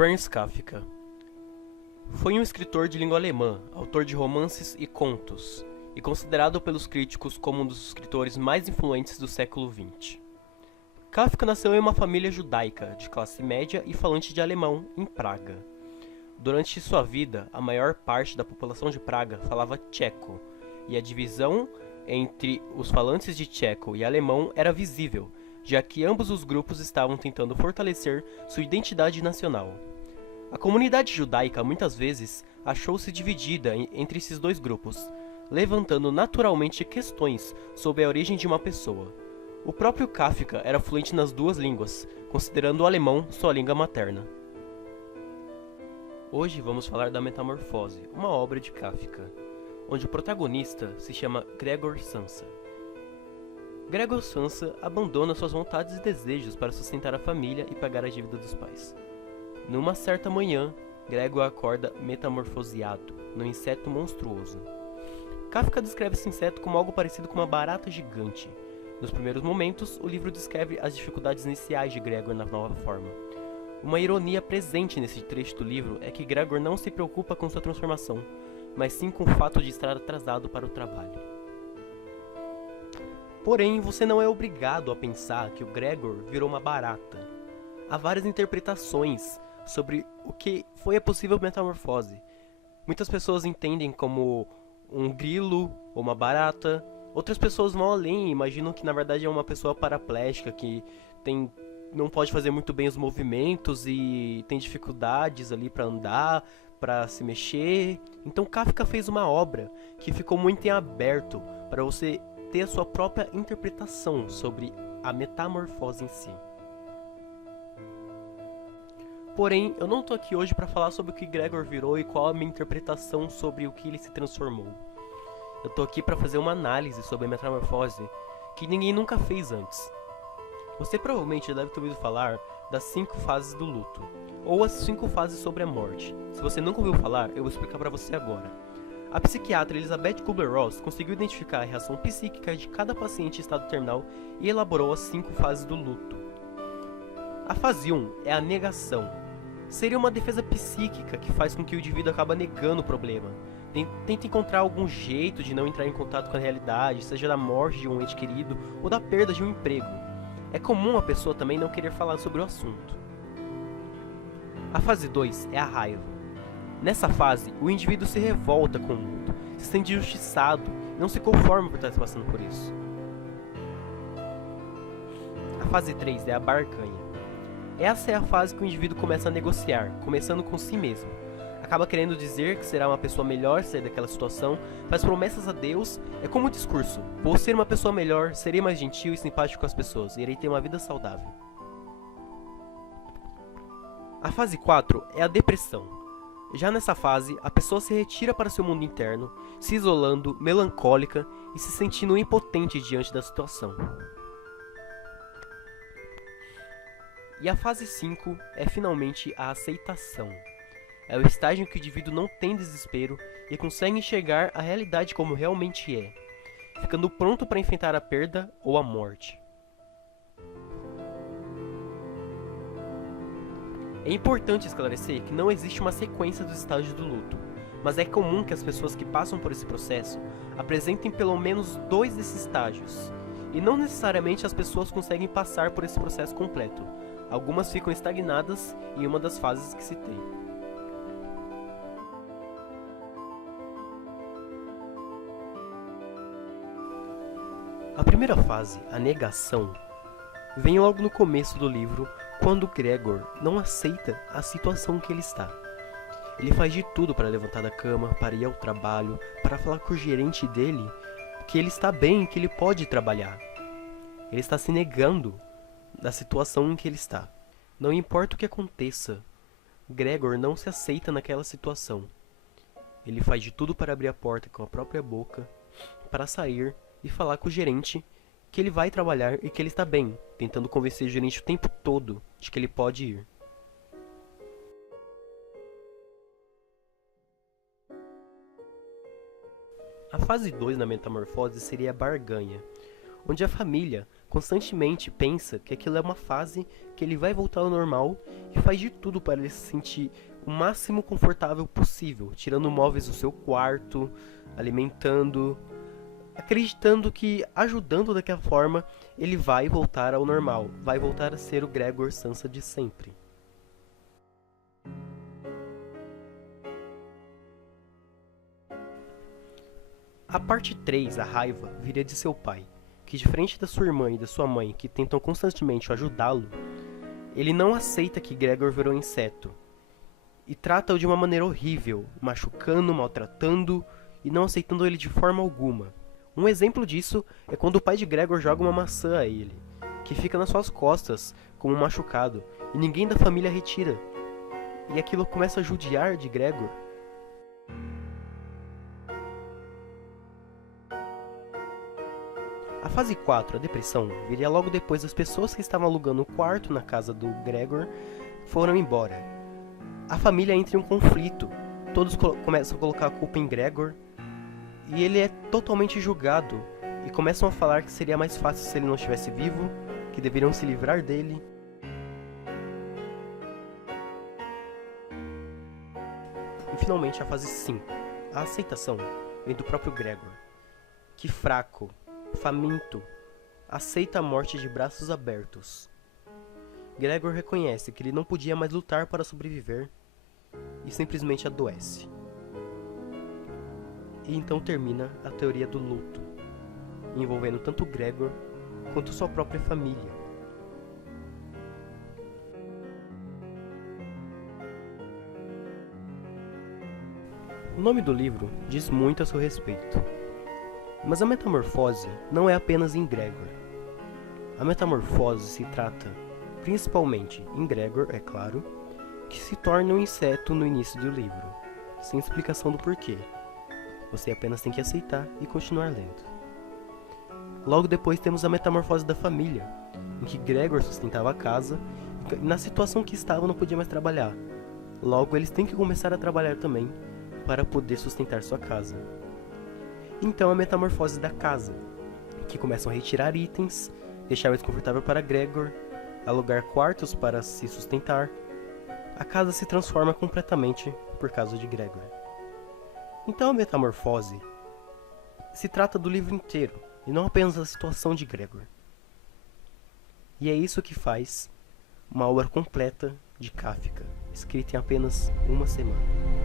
Franz Kafka foi um escritor de língua alemã, autor de romances e contos, e considerado pelos críticos como um dos escritores mais influentes do século XX. Kafka nasceu em uma família judaica, de classe média e falante de alemão, em Praga. Durante sua vida, a maior parte da população de Praga falava tcheco, e a divisão entre os falantes de tcheco e alemão era visível, já que ambos os grupos estavam tentando fortalecer sua identidade nacional. A comunidade judaica muitas vezes achou-se dividida entre esses dois grupos, levantando naturalmente questões sobre a origem de uma pessoa. O próprio Kafka era fluente nas duas línguas, considerando o alemão sua língua materna. Hoje vamos falar da Metamorfose, uma obra de Kafka, onde o protagonista se chama Gregor Samsa. Gregor Samsa abandona suas vontades e desejos para sustentar a família e pagar a dívida dos pais. Numa certa manhã, Gregor acorda metamorfoseado, num inseto monstruoso. Kafka descreve esse inseto como algo parecido com uma barata gigante. Nos primeiros momentos, o livro descreve as dificuldades iniciais de Gregor na nova forma. Uma ironia presente nesse trecho do livro é que Gregor não se preocupa com sua transformação, mas sim com o fato de estar atrasado para o trabalho. Porém, você não é obrigado a pensar que o Gregor virou uma barata. Há várias interpretações sobre o que foi a possível metamorfose. Muitas pessoas entendem como um grilo ou uma barata. Outras pessoas vão além e imaginam que na verdade é uma pessoa paraplégica que não pode fazer muito bem os movimentos e tem dificuldades ali para andar, para se mexer. Então Kafka fez uma obra que ficou muito em aberto para você ter a sua própria interpretação sobre a metamorfose em si. Porém, eu não tô aqui hoje para falar sobre o que Gregor virou e qual a minha interpretação sobre o que ele se transformou. Eu tô aqui para fazer uma análise sobre a metamorfose que ninguém nunca fez antes. Você provavelmente já deve ter ouvido falar das 5 fases do luto, ou as 5 fases sobre a morte. Se você nunca ouviu falar, eu vou explicar para você agora. A psiquiatra Elizabeth Kubler-Ross conseguiu identificar a reação psíquica de cada paciente em estado terminal e elaborou as 5 fases do luto. A fase 1 é a negação. Seria uma defesa psíquica que faz com que o indivíduo acabe negando o problema. Tenta encontrar algum jeito de não entrar em contato com a realidade, seja da morte de um ente querido ou da perda de um emprego. É comum a pessoa também não querer falar sobre o assunto. A fase 2 é a raiva. Nessa fase, o indivíduo se revolta com o mundo, se sente injustiçado e não se conforma por estar passando por isso. A fase 3 é a barganha. Essa é a fase que o indivíduo começa a negociar, começando com si mesmo. Acaba querendo dizer que será uma pessoa melhor sair daquela situação, faz promessas a Deus, é como o discurso: vou ser uma pessoa melhor, serei mais gentil e simpático com as pessoas, irei ter uma vida saudável. A fase 4 é a depressão. Já nessa fase, a pessoa se retira para seu mundo interno, se isolando, melancólica e se sentindo impotente diante da situação. E a fase 5 é finalmente a aceitação. É o estágio em que o indivíduo não tem desespero e consegue enxergar a realidade como realmente é, ficando pronto para enfrentar a perda ou a morte. É importante esclarecer que não existe uma sequência dos estágios do luto, mas é comum que as pessoas que passam por esse processo apresentem pelo menos 2 desses estágios, e não necessariamente as pessoas conseguem passar por esse processo completo. Algumas ficam estagnadas em uma das fases que citei. A primeira fase, a negação, vem logo no começo do livro, quando Gregor não aceita a situação que ele está. Ele faz de tudo para levantar da cama, para ir ao trabalho, para falar com o gerente dele que ele está bem, que ele pode trabalhar. Ele está se negando da situação em que ele está. Não importa o que aconteça, Gregor não se aceita naquela situação. Ele faz de tudo para abrir a porta com a própria boca, para sair e falar com o gerente que ele vai trabalhar e que ele está bem, tentando convencer o gerente o tempo todo de que ele pode ir. A fase 2 na metamorfose seria a barganha, onde a família constantemente pensa que aquilo é uma fase, que ele vai voltar ao normal e faz de tudo para ele se sentir o máximo confortável possível, tirando móveis do seu quarto, alimentando, acreditando que ajudando daquela forma ele vai voltar ao normal, vai voltar a ser o Gregor Samsa de sempre. A parte 3, a raiva, viria de seu pai, que diferente da sua irmã e da sua mãe, que tentam constantemente ajudá-lo, ele não aceita que Gregor virou inseto, e trata-o de uma maneira horrível, machucando, maltratando e não aceitando ele de forma alguma. Um exemplo disso é quando o pai de Gregor joga uma maçã a ele, que fica nas suas costas como um machucado, e ninguém da família retira. E aquilo começa a judiar de Gregor. A fase 4, a depressão, viria logo depois das pessoas que estavam alugando o quarto na casa do Gregor foram embora. A família entra em um conflito, todos começam a colocar a culpa em Gregor, e ele é totalmente julgado, e começam a falar que seria mais fácil se ele não estivesse vivo, que deveriam se livrar dele. E finalmente a fase 5, a aceitação, vem do próprio Gregor, que fraco, faminto, aceita a morte de braços abertos. Gregor reconhece que ele não podia mais lutar para sobreviver e simplesmente adoece. E então termina a teoria do luto, envolvendo tanto Gregor quanto sua própria família. O nome do livro diz muito a seu respeito. Mas a metamorfose não é apenas em Gregor. A metamorfose se trata, principalmente em Gregor, é claro, que se torna um inseto no início do livro, sem explicação do porquê. Você apenas tem que aceitar e continuar lendo. Logo depois temos a metamorfose da família, em que Gregor sustentava a casa e na situação que estava não podia mais trabalhar. Logo eles têm que começar a trabalhar também para poder sustentar sua casa. Então a metamorfose da casa, que começam a retirar itens, deixar mais confortável para Gregor, alugar quartos para se sustentar. A casa se transforma completamente por causa de Gregor. Então a metamorfose se trata do livro inteiro, e não apenas da situação de Gregor. E é isso que faz uma obra completa de Kafka, escrita em apenas uma semana.